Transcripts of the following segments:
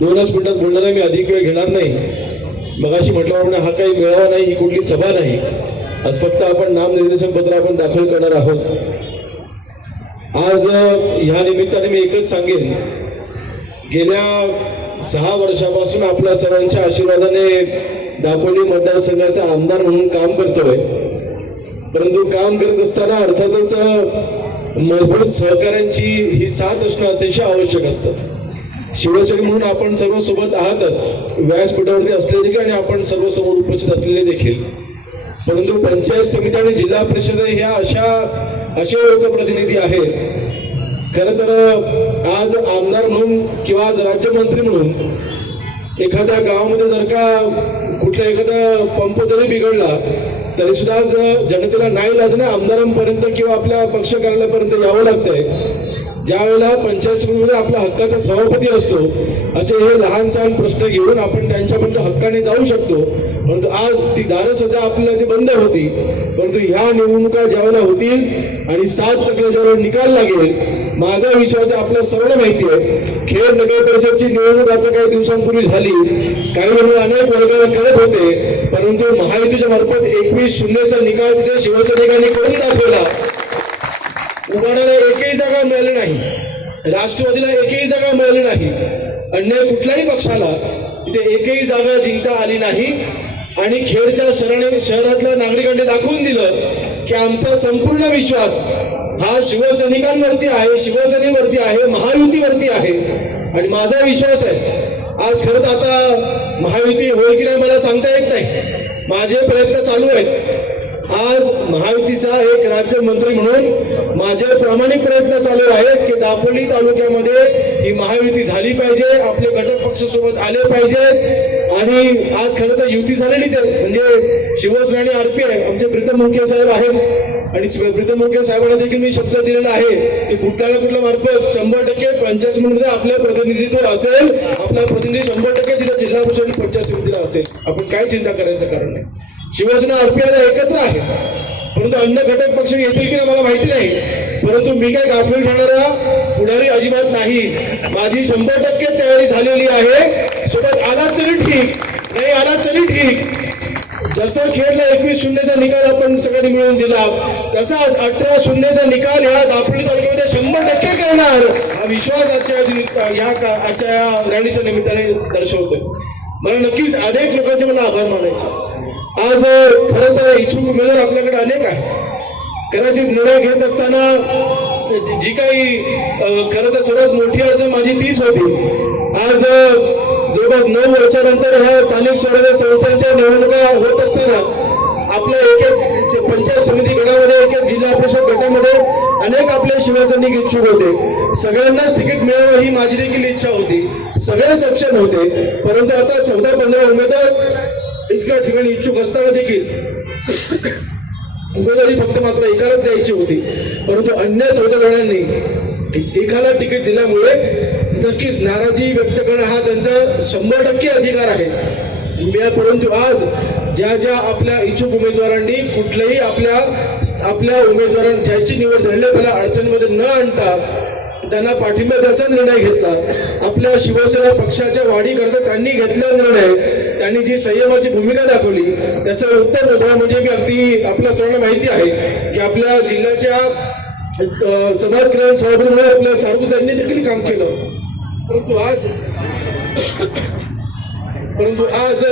2च मिनिटात बोलणार आहे मी, अधिक वेळ घेणार नाही. मगाशी म्हटल्याप्रमाणे हा काही मेळावा नाही, ही कुठली सभा नाही. आज फक्त आपण नामनिर्देशन पत्र आपण दाखल करणार आहोत. आज ह्या निमित्ताने मी एकच सांगेन, गेल्या 6 वर्षापासून आपल्या सर्वांच्या आशीर्वादाने दापोली मतदारसंघाचा आमदार म्हणून काम करतोय. परंतु काम करत असताना अर्थातच मजबूत सहकार्यांची ही साथ असणं अतिशय आवश्यक असतं. शिवसैनिक म्हणून आपण सर्व सोबत आहातच, व्यासपीठावरती असलेले देखील आणि आपण सर्व समोर उपस्थित असलेले देखील. परंतु पंचायत समिती आणि जिल्हा परिषद ह्या असे लोकप्रतिनिधी आहेत. खरं तर आज आमदार म्हणून किंवा आज राज्यमंत्री म्हणून एखाद्या गावामध्ये जर का कुठला एखादा पंप जरी बिघडला तरी सुद्धा आज जनतेला नाईलाजाने आमदारांपर्यंत किंवा आपल्या पक्ष कार्यालयापर्यंत यावं लागतंय. ज्या वेळेला पंचायत समितीमध्ये आपला हक्काचा सभापती असतो, असे हे लहान सहान प्रश्न घेऊन आपण त्यांच्यापर्यंत हक्काने जाऊ शकतो. परंतु आज ती दारं सध्या आपल्याला ती बंद होती. परंतु ह्या निवडणुका ज्यावेळेला होतील आणि 7 टक्के ज्यावेळेला निकाल लागेल, माझा विश्वास आहे, आपल्या सर्वांना माहिती आहे, खेड नगर परिषदची निवडणूक आता काही दिवसांपूर्वी झाली. काही लोक अनेक वर्गाला करत होते, परंतु महायुतीच्या मार्फत 21-0चा निकाल तिथे शिवसैनिकांनी करून दाखवला. उभाटाला एकही जागा मिळाली नाही, राष्ट्रवादीला एकही जागा मिळाली नाही, अन्य कुठल्याही पक्षाला तिथे एकही जागा जिंकता आली नाही. आणि खेडच्या शहरातल्या नागरिकांनी दाखवून दिलं की आमचा संपूर्ण विश्वास हा शिवसैनिकांवरती आहे, शिवसेनेवरती आहे, महायुतीवरती आहे. आणि माझा विश्वास आहे, आज खरं तर आता महायुती होईल की नाही मला सांगता येत नाही, माझे प्रयत्न चालू आहेत. आज महायुतीचा एक राज्यमंत्री म्हणून माझे प्रामाणिक प्रयत्न चालू आहेत की दापोली तालुक्यामध्ये ही महायुती झाली पाहिजे, आपले घटक पक्ष सोबत आले पाहिजे. आणि आज खरं तर युती झालेलीच आहे, म्हणजे शिवसेना आणि RPI आमचे प्रीतम मुखिया साहेब आहेत. आणि प्रीतम मुखिया साहेबांना देखील मी शब्द दिलेला आहे की कुठल्या मार्फत 100% पंचायत समितीमध्ये आपलं प्रतिनिधित्व असेल, आपला प्रतिनिधी 100% जिल्हा परिषद पंचायत समितीला असेल. आपण काय चिंता करायचं कारण नाही. शिवसेना RPI एकत्र आहे, परंतु अन्य घटक पक्ष येतील की नाही मला माहिती नाही. परंतु मी काय गाफील ठरणारा पुढारी अजिबात नाही. माझी 100% तयारी झालेली आहे. सोबत आला तरी ठीक, नाही आला तरी ठीक. जसं खेडला 21-0चा निकाल आपण सगळ्यांनी मिळवून दिला, तसाच 18-0चा निकाल ह्या दापोली तालुक्यामध्ये 100% करणार हा विश्वास आजच्या या रॅलीच्या निमित्ताने दर्शवतोय. मला नक्कीच अनेक लोकांचे मला आभार मानायचे. आज खरं तर इच्छुक उमेदवार आपल्याकडे अनेक आहेत. कदाचित निर्णय घेत असताना जी काही खरं तर सर्वात मोठी अडचण माझी तीच होती. आज जवळपास 9 वर्षानंतर ह्या स्थानिक स्वराज्य संस्थांच्या निवडणुका होत असताना आपल्या एक पंचायत समिती गटामध्ये, एक जिल्हा परिषद गटामध्ये अनेक आपले शिवसैनिक इच्छुक होते. सगळ्यांनाच तिकीट मिळावं ही माझी देखील इच्छा होती. सगळे सक्षम होते. परंतु आता 14-15 उमेदवार इतक्या ठिकाणी इच्छुक असताना देखील उमेदवारी फक्त मात्र एकालाच द्यायची होती. परंतु अन्य 14 जणांनी एकाला तिकीट दिल्यामुळे नक्कीच नाराजी व्यक्त करणं हा त्यांचा 100% अधिकार आहे. परंतु आज ज्या आपल्या इच्छुक उमेदवारांनी कुठल्याही आपल्या उमेदवारांनी ज्याची निवड झाली त्याला अडचणीमध्ये न आणता त्यांना पाठिंबा द्यायचा निर्णय घेतला. आपल्या शिवसेना पक्षाच्या वाढीकरता त्यांनी घेतलेला निर्णय, त्यांनी जी संयमाची भूमिका दाखवली त्याचं उत्तम उदाहरण म्हणजे मी अगदी आपल्या सर्वांना माहिती आहे की आपल्या जिल्ह्याच्या समाज कल्याण सभापतीमुळे आपल्या चारुदत्त त्यांनी देखील काम केलं. परंतु आज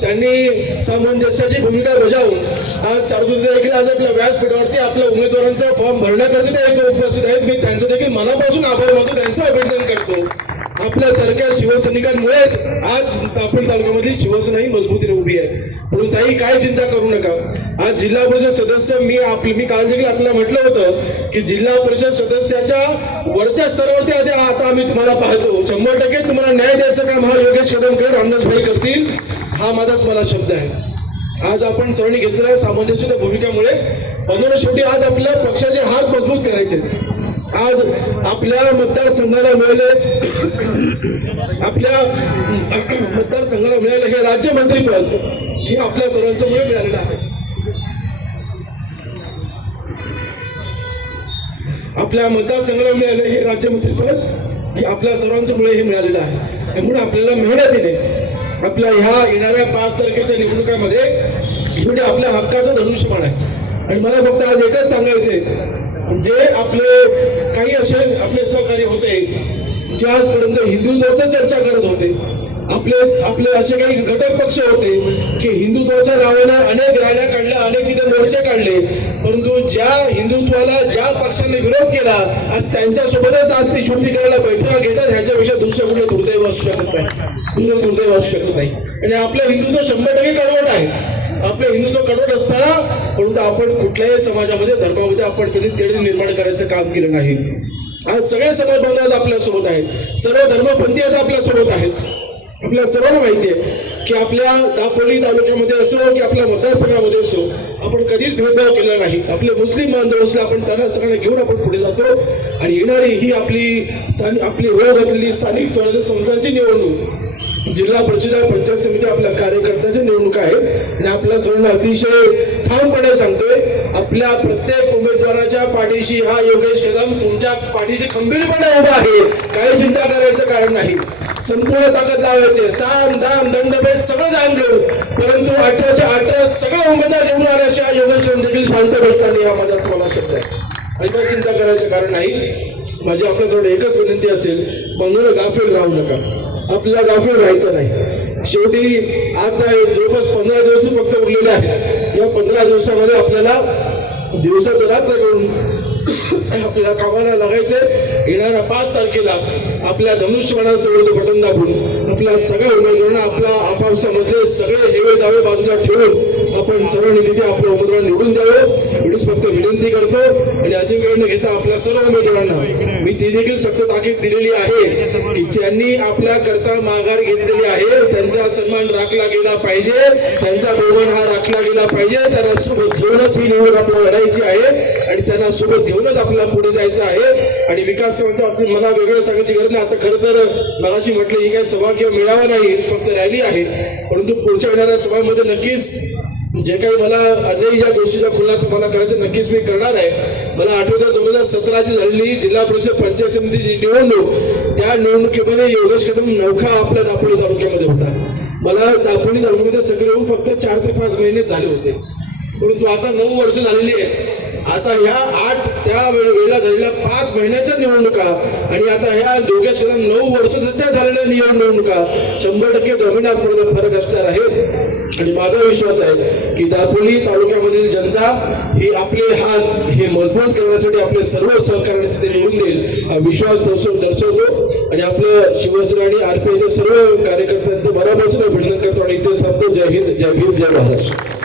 त्यांनी सामंजस्याची भूमिका बजावून आज चारुदत्त देखील आज आपल्या व्यासपीठावरती आपल्या उमेदवारांचा फॉर्म भरण्याकरता ते उपस्थित आहेत. मी त्यांचं देखील मनापासून आभार मानतो, त्यांचं अभिनंदन करतो. आपल्यासारख्या शिवसैनिकांमुळेच आज दापोली तालुक्यामध्ये शिवसेना ही मजबूतीने उभी आहे. म्हणून ताई काय चिंता करू नका. आज जिल्हा परिषद सदस्य मी काल देखील आपल्याला म्हटलं होतं की जिल्हा परिषद सदस्याच्या वरच्या स्तरावरती आता आम्ही तुम्हाला पाहतो. 100% तुम्हाला न्याय द्यायचं काम हा योगेश कदमकर, रामदासभाई करतील, हा माझा तुम्हाला शब्द आहे. आज आपण सर्वांनी घेतलेल्या सामंजस्याच्या भूमिकामुळे म्हणून शेवटी आज आपल्या पक्षाचे हात मजबूत करायचे. आज आपल्या मतदारसंघाला मिळालं हे राज्यमंत्रीपद हे आपल्या सर्वांच्यामुळे मिळालेलं आहे. आपल्या मतदारसंघाला मिळालं हे राज्यमंत्रीपद हे आपल्या सर्वांच्यामुळे हे मिळालेलं आहे. आणि म्हणून आपल्याला मेहनतीने आपल्या ह्या येणाऱ्या 5 तारखेच्या निवडणुकामध्ये शेवटी आपल्या हक्काचं धनुष्यबाण आहे. आणि मला फक्त आज एकच सांगायचे, जे आपले काही असे आपले सहकारी होते जे आजपर्यंत हिंदुत्वाची चर्चा करत होते, आपले असे काही घटक पक्ष होते की हिंदुत्वाच्या नावानं अनेक रॅल्या काढल्या, अनेक तिथे मोर्चे काढले, परंतु ज्या हिंदुत्वाला ज्या पक्षाने विरोध केला आज त्यांच्यासोबतच आज ती शुद्धी करायला बैठका घेतात, ह्याच्यापेक्षा दुसरं कुठलं दुर्दैव असू शकत नाही, दुसरं दुर्दैव असू शकत नाही. आणि आपलं हिंदुत्व 100% कडवट आहे. आपलं हिंदुत्व कडवट असताना परंतु आपण कुठल्याही समाजामध्ये धर्मामध्ये आपण कधी तेढ निर्माण करायचं काम केलं नाही. आज सगळे समाज बांधव आपल्यासोबत आहेत, सर्व धर्मपंथी आज आपल्यासोबत आहेत. आपल्या सर्वांना माहिती आहे की आपल्या दापोली तालुक्यामध्ये असो की आपल्या मतदारसंघामध्ये असो आपण कधीच भेदभाव केला नाही. आपले मुस्लिम बांधव असले आपण त्यांना सगळ्यांना घेऊन आपण पुढे जातो. आणि येणारी ही आपली होळ घातलेली स्थानिक स्वराज्य संस्थांची निवडणूक, जिल्हा परिषद पंचायत समिती आपल्या कार्यकर्त्याची निवडणूक आहे. आणि आपल्या सर्वांना अतिशय ठामपणे सांगतोय, आपल्या प्रत्येक उमेदवाराच्या पाठीशी हा योगेश कदम तुमच्या पाठीशी खंबीरपणे उभा आहे. काही चिंता करायचं कारण नाही. संपूर्ण ताकद लावायचे, साम दाम दंडभेद सगळं जाणलो, परंतु 18च्या 18 सगळं उमेदवार निवडून आल्याशिवाय योगेश कदम देखील शांत बसताना हा माझा तुम्हाला शब्द आहे. अजिबात चिंता करायचं कारण नाही. माझी आपल्याजवळ एकच विनंती असेल, म्हणून गाफील राहू नका, आपल्याला गाफील राहायचं नाही. शेवटी आता जवळपास 15 दिवस फक्त उरलेले आहेत. या 15 दिवसामध्ये आपल्याला दिवसाचं रात्र करून आपल्याला कामाला लागायचंय. येणाऱ्या 5 तारखेला आपल्या धनुष्यबाणाचं बटन दाबून आपल्या सगळ्या उमेदवारांना आपल्या आपापसामधले सगळे हेवे दावे बाजूला ठेवून आपण सर्वांनी तिथे आपल्या उमेदवार निवडून द्यावं एवढीच फक्त विनंती करतो. आणि अधिक वेळ न घेता आपल्या सर्व उमेदवारांना मी ती देखील सक्त ताकीद दिलेली आहे की ज्यांनी आपल्या करता माघार घेतलेली आहे त्यांचा सन्मान राखला गेला पाहिजे, त्यांचा बहुमान हा राखला गेला पाहिजे. त्यांना सोबत घेऊनच ही निवडणूक आपल्याला लढायची आहे आणि त्यांना सोबत घेऊनच आपल्याला पुढे जायचं आहे. आणि विकास सेवांच्या बाबतीत मला वेगळं सांगायची गरज नाही. आता खरं तर मगाशी म्हटलं ही काही सभा किंवा मेळावा नाही, फक्त रॅली आहे. परंतु पुढच्या येणाऱ्या सभामध्ये नक्कीच जे काही मला अन्य या गोष्टीचा खुलासा मला करायचं नक्कीच मी करणार आहे. मला आठवतं 2017ची झालेली जिल्हा परिषद पंचायत समितीची निवडणूक, त्या निवडणुकीमध्ये योगेश कदम नौखा आपल्या दापोली तालुक्यामध्ये होता. मला दापोली तालुक्यामध्ये सक्रिय होऊन फक्त 4 ते 5 महिने झाले होते, परंतु आता 9 वर्ष झालेली आहेत. आता ह्या 8 त्या वेळेला झालेल्या 5 महिन्याच्या निवडणुका आणि आता ह्या योगेश कदम 9 वर्षाच्या झालेल्या निवडणुका 100% जमीन आसमानाचा फरक असणार आहे. आणि माझा विश्वास आहे की दापोली तालुक्यामधील जनता ही आपले हात हे मजबूत करण्यासाठी आपले सर्व सहकार्याने तिथे निवडून देईल हा विश्वास दर्शवतो. आणि आपलं शिवसेना आणि RPIच्या सर्व कार्यकर्त्यांचं बरोबरच अभिनंदन करतो आणि इथेच थांबतो. जय हिंद, जय भीम, जय महाराष्ट्र.